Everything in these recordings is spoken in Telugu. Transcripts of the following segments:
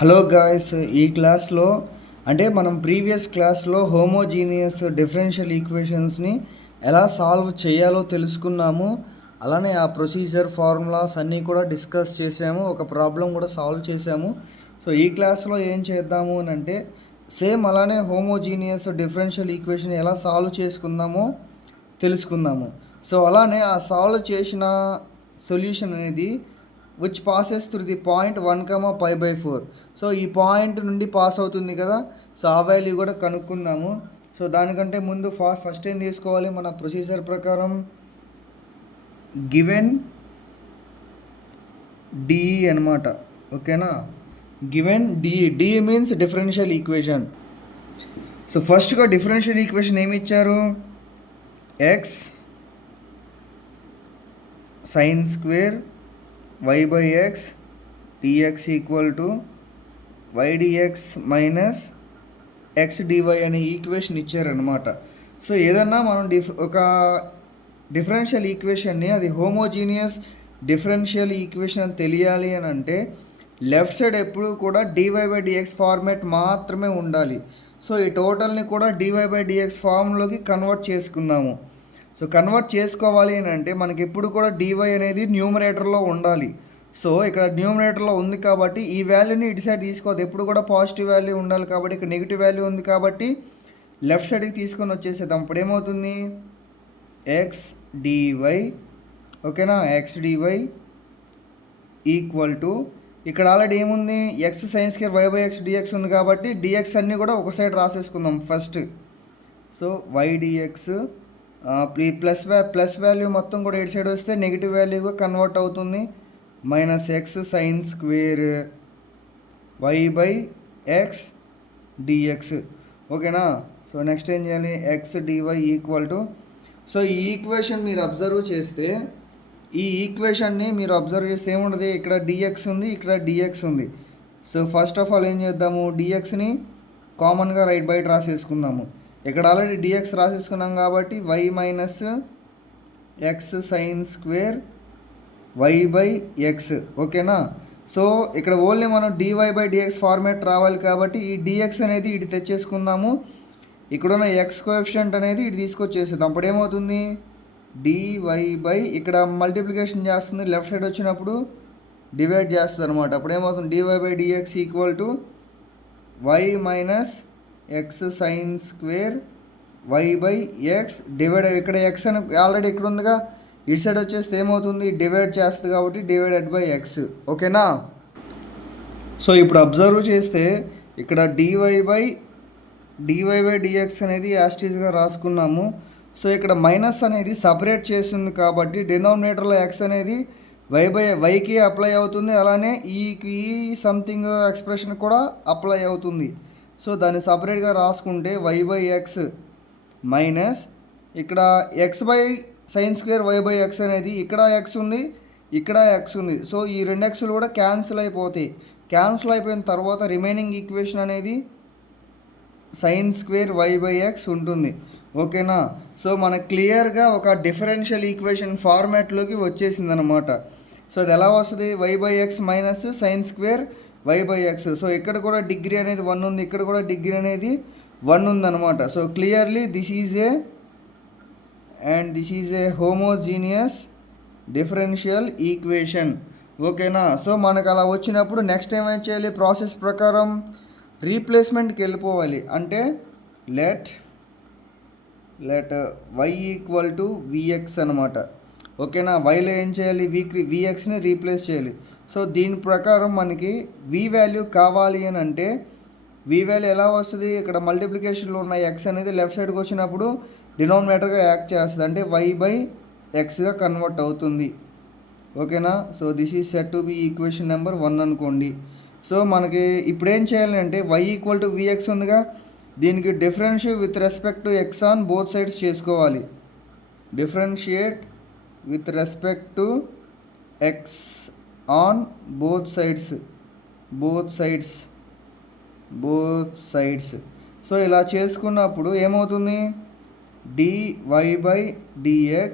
హలో గాయస్, ఈ క్లాస్లో మనం ప్రీవియస్ క్లాస్లో హోమోజీనియస్ డిఫరెన్షియల్ ఈక్వేషన్స్ని ఎలా సాల్వ్ చేయాలో తెలుసుకున్నాము. అలానే ఆ ప్రొసీజర్ ఫార్ములాస్ అన్నీ కూడా డిస్కస్ చేసాము, ఒక ప్రాబ్లం కూడా సాల్వ్ చేసాము. సో ఈ క్లాస్లో ఏం చేద్దాము అని అంటే సేమ్ అలానే హోమోజీనియస్ డిఫరెన్షియల్ ఈక్వేషన్ ఎలా సాల్వ్ చేసుకుందామో తెలుసుకుందాము. సో అలానే ఆ సాల్వ్ చేసిన సొల్యూషన్ అనేది which passes through the point 1, π/4. So ఈ పాయింట్ నుండి పాస్ అవుతుంది కదా, సో ఆ వాల్యూ కూడా కనుక్కుందాము. సో దానికంటే ముందు ఫస్ట్ ఏం తీసుకోవాలి, మన ప్రొసీజర్ ప్రకారం గివెన్ డిఈ అనమాట. ఓకేనా, given DE means differential equation. So ఫస్ట్గా డిఫరెన్షియల్ ఈక్వేషన్ ఏమి ఇచ్చారు, X sine square y/x dx equal to y dx minus x dy అనే ఈక్వేషన్ ఇచ్చారనమాట. సో ఏదన్నా మనం ఒక డిఫరెన్షియల్ ఈక్వేషన్ని అది హోమోజీనియస్ డిఫరెన్షియల్ ఈక్వేషన్ అని తెలియాలి అని అంటే లెఫ్ట్ సైడ్ ఎప్పుడు కూడా dy/dx ఫార్మేట్ మాత్రమే ఉండాలి. సో ఈ టోటల్ని కూడా dy/dx ఫామ్లోకి కన్వర్ట్ చేసుకుందాము. సో కన్వర్ట్ చేసుకోవాలి అని అంటే మనకి ఎప్పుడు కూడా dy అనేది న్యూమరేటర్లో ఉండాలి. సో ఇక్కడ న్యూమరేటర్లో ఉంది కాబట్టి ఈ వాల్యూని ఇటు సైడ్ తీసుకోవద్దు, ఎప్పుడు కూడా పాజిటివ్ వాల్యూ ఉండాలి. కాబట్టి ఇక్కడ నెగిటివ్ వాల్యూ ఉంది కాబట్టి లెఫ్ట్ సైడ్కి తీసుకొని వచ్చేసేద్దాం. అప్పుడు ఏమవుతుంది, ఎక్స్ డివై. ఓకేనా, ఎక్స్ డివై ఈక్వల్ టు ఇక్కడ ఆల్రెడీ ఏముంది, x sine square y/x dx ఉంది కాబట్టి dx అన్నీ కూడా ఒక సైడ్ రాసేసుకుందాం first. So y dx plus value మొత్తం కూడా ఎటు సైడ్ వస్తే నెగిటివ్ వాల్యూగా కన్వర్ట్ అవుతుంది. Minus x sine square y/x dx. ఓకేనా, సో నెక్స్ట్ ఏం చేయాలి, x dy equal to. So ఈ ఈక్వేషన్ మీరు అబ్జర్వ్ చేస్తే ఏముంటుంది, ఇక్కడ dx ఉంది, ఇక్కడ dx ఉంది. సో ఫస్ట్ ఆఫ్ ఆల్ ఏం చేద్దాము, dxని కామన్గా రైట్ బయట రాసేసుకుందాము. ఇక్కడ ఆల్రెడీ dx రాసేసుకున్నాం కాబట్టి y minus x sine square y/x. ఓకేనా, సో ఇక్కడ ఓన్లీ మనం dy/dx ఫార్మేట్ రావాలి కాబట్టి ఈ dx అనేది ఇటు తెచ్చేసుకుందాము. ఇక్కడున్న ఎక్స్ కోఎఫిషియంట్ అనేది ఇటు తీసుకొచ్చేసేద్దాం. అప్పుడు ఏమవుతుంది, dy ఇక్కడ మల్టిప్లికేషన్ చేస్తుంది, లెఫ్ట్ సైడ్ వచ్చినప్పుడు డివైడ్ చేస్తుంది అనమాట. అప్పుడు ఏమవుతుంది, dy/dx equal to y minus x sine square y/x divide. ఇక్కడ ఎక్స్ అని ఆల్రెడీ ఇక్కడ ఉందిగా, ఇటు సైడ్ వచ్చేస్తే ఏమవుతుంది, డివైడ్ చేస్తుంది కాబట్టి డివైడెడ్ బై ఎక్స్. ఓకేనా, సో ఇప్పుడు అబ్జర్వ్ చేస్తే ఇక్కడ dy/dx అనేది యాస్టీజ్గా రాసుకున్నాము. సో ఇక్కడ మైనస్ అనేది సపరేట్ చేస్తుంది కాబట్టి డినామినేటర్లో ఎక్స్ అనేది వైకి అప్లై అవుతుంది, అలానే ఈ సంథింగ్ ఎక్స్ప్రెషన్ కూడా అప్లై అవుతుంది. సో దాన్ని సపరేట్గా రాసుకుంటే y/x మైనస్ ఇక్కడ X by sine square y/x అనేది ఇక్కడ ఎక్స్ ఉంది, ఇక్కడ ఎక్స్ ఉంది. సో ఈ రెండు ఎక్స్లు కూడా క్యాన్సిల్ అయిపోతాయి. క్యాన్సిల్ అయిపోయిన తర్వాత రిమైనింగ్ ఈక్వేషన్ అనేది సైన్ స్క్వేర్ y/x ఉంటుంది. ఓకేనా, సో మనకు క్లియర్గా ఒక డిఫరెన్షియల్ ఈక్వేషన్ ఫార్మాట్లోకి వచ్చేసింది అనమాట. సో అది ఎలా వస్తుంది, y/x minus sign square y/x. So ఇక్కడ కూడా డిగ్రీ అనేది 1 ఉంది, ఇక్కడ కూడా డిగ్రీ అనేది 1 ఉందన్నమాట. So clearly this is a homogeneous differential equation. ఓకేనా, సో మనకు అలా వచ్చినప్పుడు నెక్స్ట్ ఏమైనా చేయాలి, ప్రాసెస్ ప్రకారం రీప్లేస్మెంట్కి వెళ్ళిపోవాలి. అంటే let y equal to vx అనమాట. ఓకేనా, వైలో ఏం చేయాలి, vxని రీప్లేస్ చేయాలి. సో దీని ప్రకారం మనకి v వాల్యూ కావాలి అని అంటే v వాల్యూ ఎలా వస్తుంది, ఇక్కడ మల్టిప్లికేషన్లో ఉన్న x అనేది లెఫ్ట్ సైడ్కి వచ్చినప్పుడు డినామినేటర్గా యాక్ట్ చేస్తుంది, అంటే y/xగా కన్వర్ట్ అవుతుంది. ఓకేనా, so this is set to be equation number 1 అనుకోండి. సో మనకి ఇప్పుడు ఏం చేయాలంటే y ఈక్వల్ టు vx ఉందిగా, దీనికి differentiate with respect to x on both sides చేసుకోవాలి. Differentiate with respect to x on both sides. So ఇలా చేసుకున్నప్పుడు ఏమవుతుంది, dy/dx.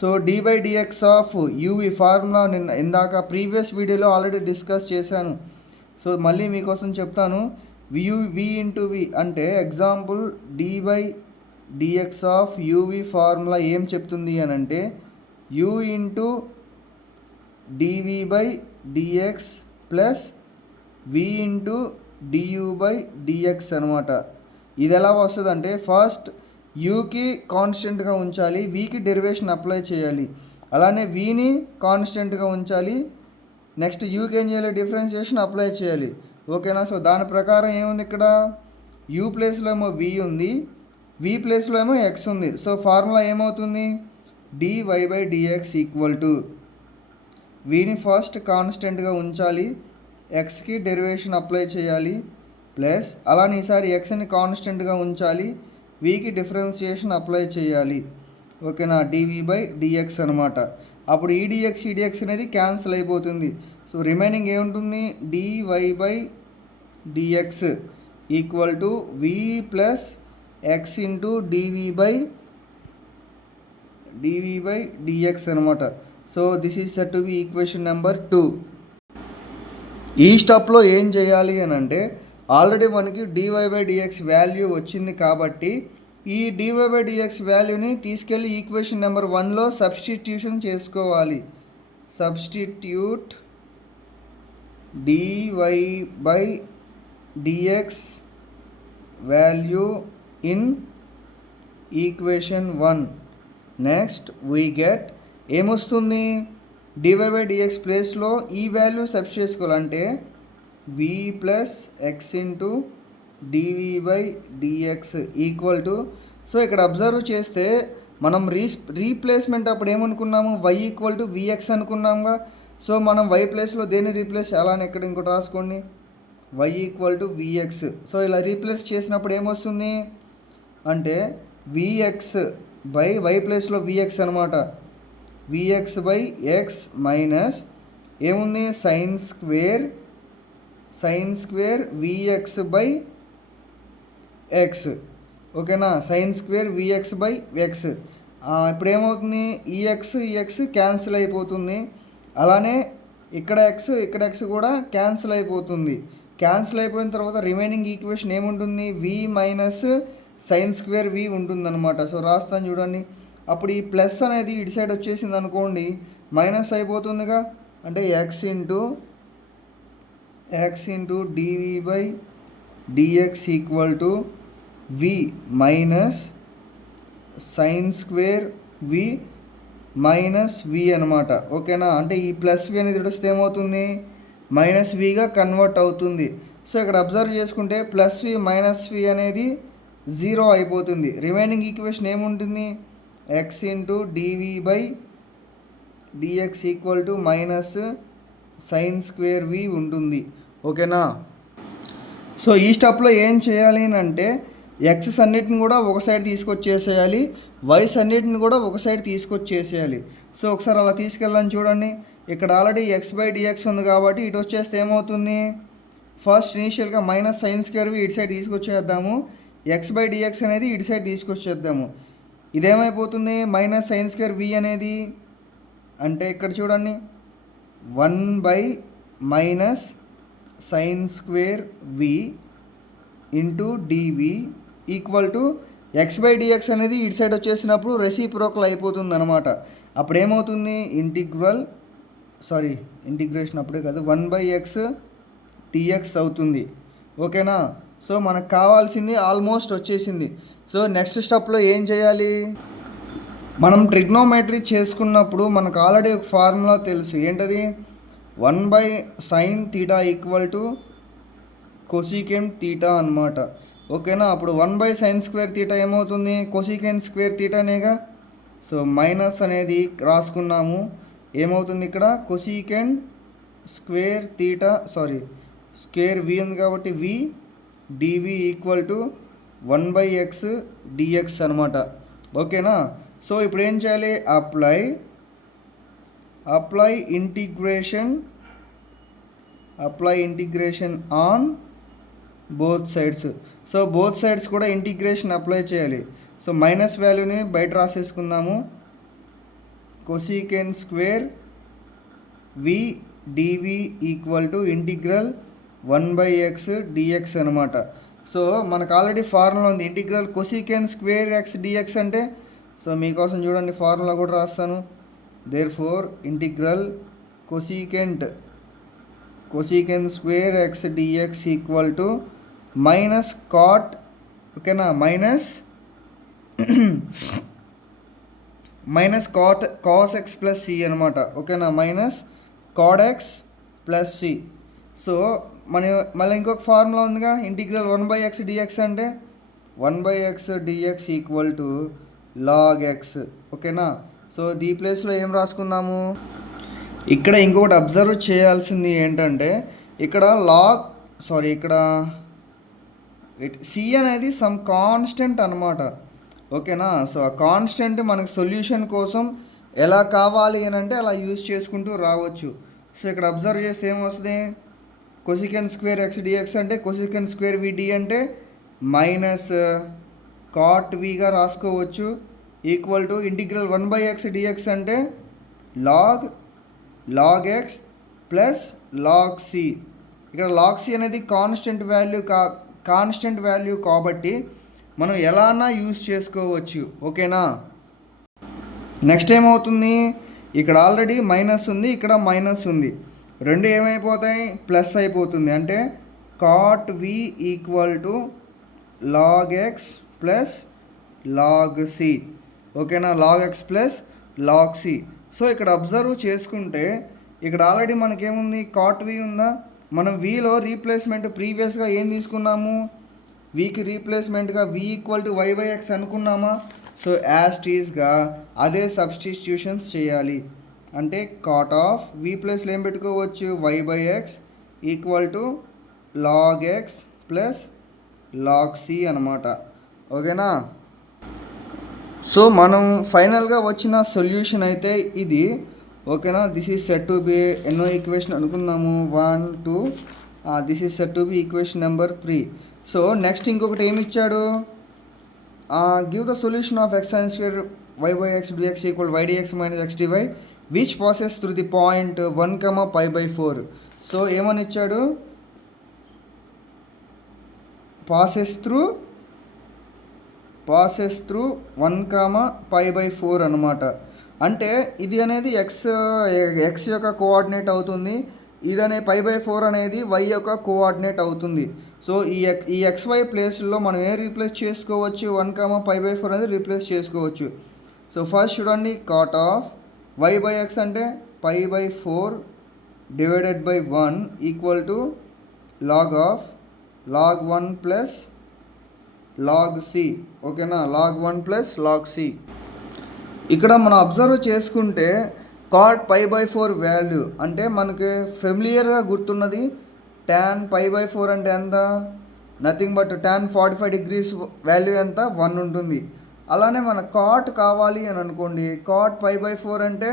So d/dx of u ఈ ఫార్ములా ఇందాక ప్రీవియస్ వీడియోలో ఆల్రెడీ డిస్కస్ చేశాను. సో మళ్ళీ మీకోసం చెప్తాను. వి ఇంటూ వి అంటే example dy dx of uv formula ఏం చెప్తుంది అని అంటే u into dv by dx plus v into du by dx అనమాట. ఇది ఎలా వస్తుంది అంటే ఫస్ట్ యూకి కాన్స్టెంట్గా ఉంచాలి, వికి డెరివేషన్ అప్లై చేయాలి, అలానే విని కాన్స్టెంట్గా ఉంచాలి, నెక్స్ట్ యూకి ఏం చేయాలి, డిఫరెన్షియేషన్ అప్లై చేయాలి. ఓకేనా. సో దాని ప్రకారం ఏముంది ఇక్కడ యూ ప్లేస్లో ఏమో వి ఉంది, వి ప్లేస్లో ఏమో ఎక్స్ ఉంది. సో ఫార్ములా ఏమవుతుంది, dy by dx equal to విని ఫస్ట్ కాన్స్టెంట్గా ఉంచాలి, ఎక్స్కి డెరివేషన్ అప్లై చేయాలి, ప్లస్ అలానే ఈసారి ఎక్స్ని కాన్స్టెంట్గా ఉంచాలి, వికి డిఫరెన్షియేషన్ అప్లై చేయాలి. ఓకేనా. dv బై dx అనమాట. అప్పుడు ఈ డిఎక్స్ అనేది క్యాన్సిల్ అయిపోతుంది. సో రిమైనింగ్ ఏముంటుంది, dy by dx equal to v plus x into dv by dx అనమాట. So this is set to be equation number 2. ఈ స్టెప్లో ఏం చేయాలి అని అంటే ఆల్రెడీ మనకి dy బై dx వాల్యూ వచ్చింది కాబట్టి ఈ dy బై dx వాల్యూని తీసుకెళ్ళి ఈక్వేషన్ నెంబర్ 1లో సబ్స్టిట్యూషన్ చేసుకోవాలి. Substitute dy by dx value in equation 1. Next we get ఏమొస్తుంది, dy బై dx ప్లేస్లో ఈ వాల్యూ సబ్స్టిట్యూట్ చేసుకోవాలంటే v plus x into dv by dx equal to, so ఇక్కడ అబ్జర్వ్ చేస్తే మనం రీప్లేస్మెంట్ అప్పుడు ఏమనుకున్నాము, y ఈక్వల్ టు vx అనుకున్నాముగా. సో మనం y ప్లేస్లో దేన్ని రీప్లేస్ చేయాలని ఇక్కడ ఇంకోటి రాసుకోండి, y equal to vx. So ఇలా రీప్లేస్ చేసినప్పుడు ఏమొస్తుంది అంటే vx బై y ప్లేస్లో vx అనమాట, vx బై x మైనస్ ఏముంది sine square vx by x. ఓకేనా. Sine square vx by x. ఇప్పుడు ఏమవుతుంది, ఈ ఎక్స్ క్యాన్సిల్ అయిపోతుంది, అలానే ఇక్కడ ఎక్స్ కూడా క్యాన్సిల్ అయిపోతుంది. క్యాన్సిల్ అయిపోయిన తర్వాత రిమైనింగ్ ఈక్వేషన్ ఏముంటుంది, v minus sign square v ఉంటుందన్నమాట. సో రాస్తాను చూడండి. అప్పుడు ఈ ప్లస్ అనేది ఇటు సైడ్ వచ్చేసింది అనుకోండి, మైనస్ అయిపోతుందిగా, అంటే X into dv by dx equal to v minus sign square v minus v అనమాట. ఓకేనా. అంటే ఈ ప్లస్ v అనేది వస్తే ఏమవుతుంది, మైనస్ vగా కన్వర్ట్ అవుతుంది. సో ఇక్కడ అబ్జర్వ్ చేసుకుంటే ప్లస్ v మైనస్ v అనేది 0 అయిపోతుంది. రిమైనింగ్ ఈక్వేషన్ ఏముంటుంది, X into dv by dx equal to minus sign square v ఉంటుంది. ఓకేనా. సో ఈ స్టెప్లో ఏం చేయాలి అంటే ఎక్సెస్ అన్నిటిని కూడా ఒక సైడ్ తీసుకొచ్చేసేయాలి, వైస్ అన్నిటిని కూడా ఒక సైడ్ తీసుకొచ్చేసేయాలి. సో ఒకసారి అలా తీసుకెళ్ళాలని చూడండి. ఇక్కడ ఆల్రెడీ ఎక్స్ బై డిఎక్స్ ఉంది కాబట్టి ఇటు వచ్చేస్తే ఏమవుతుంది, ఫస్ట్ ఇనీషియల్గా మైనస్ సైన్ స్క్వేర్ ఇటు సైడ్ తీసుకొచ్చేద్దాము, ఎక్స్ బై డిఎక్స్ అనేది ఇటు సైడ్ తీసుకొచ్చేద్దాము. ఇదేమైపోతుంది, మైనస్ సైన్ స్క్వేర్ వి అనేది అంటే ఇక్కడ చూడండి 1 by minus sign square v into d v equal to x by d x అనేది ఇటు సైడ్ వచ్చేసినప్పుడు రెసిప్రోకల్ అయిపోతుంది అనమాట. అప్పుడు ఏమవుతుంది, ఇంటిగ్రేషన్ అప్పుడే కాదు 1 బై ఎక్స్ డిఎక్స్ అవుతుంది. ఓకేనా. సో మనకు కావాల్సింది ఆల్మోస్ట్ వచ్చేసింది. సో నెక్స్ట్ స్టెప్లో ఏం చేయాలి, మనం ట్రిగ్నోమెట్రీ చేసుకున్నప్పుడు మనకు ఆల్రెడీ ఒక ఫార్ములా తెలుసు, ఏంటది 1 by sine theta equal to cosecant theta అనమాట. ఓకేనా. అప్పుడు 1 బై సైన్ స్క్వేర్ థీటా ఏమవుతుంది, కొసీకెంట్ స్క్వేర్ థీటానేగా. సో మైనస్ అనేది రాసుకున్నాము, ఏమవుతుంది ఇక్కడ cosecant square theta square v ఉంది కాబట్టి v dv equal to 1 by x dx అనమాట. ఓకేనా. సో ఇప్పుడు ఏం చేయాలి, apply integration on both sides. So both sides కూడా ఇంటిగ్రేషన్ అప్లై చేయాలి. సో మైనస్ వాల్యూని బయట రాసేసుకుందాము, cosecant square we dv equal to integral 1/x dx అనమాట. సో మనకు ఆల్రెడీ ఫార్ములా ఉంది, integral cosecant square x dx అంటే. సో మీకోసం చూడండి ఫార్ములా కూడా రాస్తాను. Therefore integral cosecant square x dx equal to minus cot, ఓకేనా, minus cos x plus c అనమాట, ఓకేనా, minus cot x plus c. So మళ్ళీ ఇంకొక ఫార్ములా ఉందిగా, ఇంటిగ్రల్ 1/x dx అంటే 1/x dx equal to log x, ఓకేనా. సో ఈ ప్లేస్లో ఏం రాసుకుందాము, ఇక్కడ ఇంకొకటి అబ్జర్వ్ చేయాల్సింది ఏంటంటే ఇక్కడ ఇక్కడ సి అనేది సమ్ కాన్స్టెంట్ అనమాట, ఓకేనా. సో ఆ కాన్స్టెంట్ మనకు సొల్యూషన్ కోసం ఎలా కావాలి అని అంటే అలా యూజ్ చేసుకుంటూ రావచ్చు. సో ఇక్కడ అబ్జర్వ్ చేస్తే ఏమొస్తుంది, కొసికెన్ స్క్వేర్ ఎక్స్ డిఎక్స్ అంటే కొసికెన్ స్క్వేర్ విడి అంటే మైనస్ కాట్ విగా రాసుకోవచ్చు, equal to integral 1/x dx అంటే log x plus log C. ఇక్కడ లాగ్ సి అనేది కాన్స్టెంట్ వాల్యూ కాబట్టి మనం ఎలానా యూజ్ చేసుకోవచ్చు, ఓకేనా. నెక్స్ట్ ఏమవుతుంది, ఇక్కడ ఆల్రెడీ మైనస్ ఉంది, ఇక్కడ మైనస్ ఉంది, రెండు ఏమైపోతాయి, ప్లస్ అయిపోతుంది. అంటే cot v equal to log x plus log C, ఓకేనా, log x plus log c. So ఇక్కడ అబ్జర్వ్ చేసుకుంటే ఇక్కడ ఆల్రెడీ మనకేముంది, కాట్ వి ఉందా, మనం విలో రీప్లేస్మెంట్ ప్రీవియస్గా ఏం తీసుకున్నాము, వికి రీప్లేస్మెంట్గా వి ఈక్వల్ టు y/x అనుకున్నామా. సో యాజ్ టీజ్గా అదే సబ్స్టిట్యూషన్స్ చేయాలి. అంటే కాట్ ఆఫ్ వి ప్లస్లో ఏం పెట్టుకోవచ్చు, y/x equal to log x plus log c అనమాట, ఓకేనా. సో మనం ఫైనల్గా వచ్చిన సొల్యూషన్ అయితే ఇది, ఓకేనా. This is set to be ఎన్నో ఈక్వేషన్ అనుకుందాము, 1 2, this is set to be equation number 3. So next ఇంకొకటి ఏమి ఇచ్చాడు, give the solution of x sine square y/x dx equal y dx minus x dy which passes through the point 1, π/4. So ఏమని ఇచ్చాడు, పాసెస్ త్రూ 1, π/4 అనమాట. అంటే ఇది అనేది ఎక్స్ యొక్క కోఆర్డినేట్ అవుతుంది, ఇదనే π/4 అనేది y యొక్క కోఆర్డినేట్ అవుతుంది. సో ఈ xy ప్లేస్లో మనం ఏ రీప్లేస్ చేసుకోవచ్చు, 1, π/4 అనేది రీప్లేస్ చేసుకోవచ్చు. సో ఫస్ట్ చూడండి, కాట్ ఆఫ్ y/x అంటే π/4 divided by 1 equal to log 1 plus log C, ఓకేనా, లాగ్ 1 ప్లస్ లాగ్ సి. ఇక్కడ మనం అబ్జర్వ్ చేసుకుంటే కాట్ π/4 వాల్యూ అంటే మనకి ఫెమిలియర్గా గుర్తున్నది, tan π/4 అంటే ఎంత, nothing but tan 45 degrees value ఎంత, 1 ఉంటుంది. అలానే మన కాట్ కావాలి అని అనుకోండి, కాట్ π/4 అంటే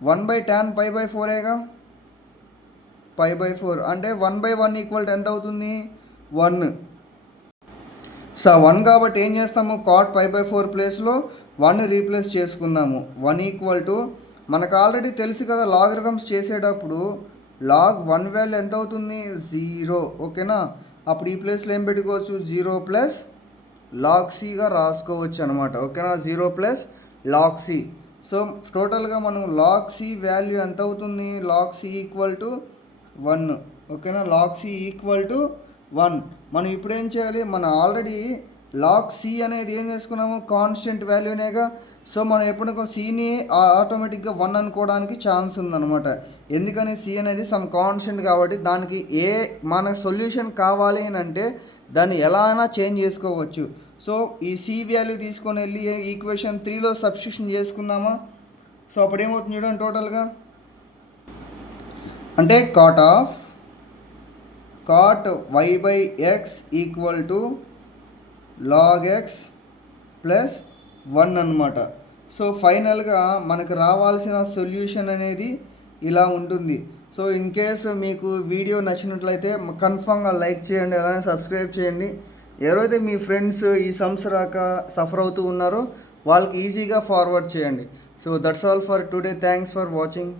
1/tan π/4ఏగా, π/4 అంటే 1/1 ఈక్వల్ టు ఎంత అవుతుంది, 1. సో 1 కాబట్టి ఏం చేస్తాము, కాట్ π/4 ప్లేస్లో 1 రీప్లేస్ చేసుకుందాము. 1 ఈక్వల్ టు మనకు ఆల్రెడీ తెలుసు కదా, లాగరిథమ్స్ చేసేటప్పుడు లాగ్ 1 వాల్యూ ఎంత అవుతుంది, 0, ఓకేనా. అప్పుడు ఈ ప్లేస్లో ఏం పెట్టుకోవచ్చు, 0 ప్లస్ లాగ్ సిగా రాసుకోవచ్చు అనమాట, ఓకేనా, 0 ప్లస్ లాగ్ సి. సో టోటల్గా మనం లాగ్ సి వాల్యూ ఎంత అవుతుంది, లాగ్ సి ఈక్వల్ టు 1, ఓకేనా, లాగ్ సి ఈక్వల్ టు 1. మనం ఇప్పుడు ఏం చేయాలి, మనం ఆల్రెడీ లాగ్ సి అనేది ఏం చేసుకున్నాము, కాన్స్టెంట్ వాల్యూనేగా. సో మనం ఎప్పుడు సిని ఆటోమేటిక్గా 1 అనుకోవడానికి ఛాన్స్ ఉందన్నమాట, ఎందుకని సి అనేది సమ్ కాన్స్టెంట్ కాబట్టి దానికి మన సొల్యూషన్ కావాలి అని అంటే దాన్ని ఎలా అయినా చేంజ్ చేసుకోవచ్చు. సో ఈ సి వాల్యూ తీసుకొని వెళ్ళి ఈక్వేషన్ 3లో సబ్స్టిట్యూషన్ చేసుకుందామా. సో అప్పుడు ఏమవుతుంది చూడండి, టోటల్గా అంటే cot y/x equal to log x plus 1 అనమాట. సో ఫైనల్గా మనకు రావాల్సిన సొల్యూషన్ అనేది ఇలా ఉంటుంది. సో ఇన్ కేస్ మీకు వీడియో నచ్చినట్లయితే కన్ఫామ్గా లైక్ చేయండి, అలానే సబ్స్క్రైబ్ చేయండి. ఎవరైతే మీ ఫ్రెండ్స్ ఈ సమ్స్ రాక సఫర్ అవుతూ ఉన్నారో వాళ్ళకి ఈజీగా ఫార్వర్డ్ చేయండి. So that's all for today, thanks for watching.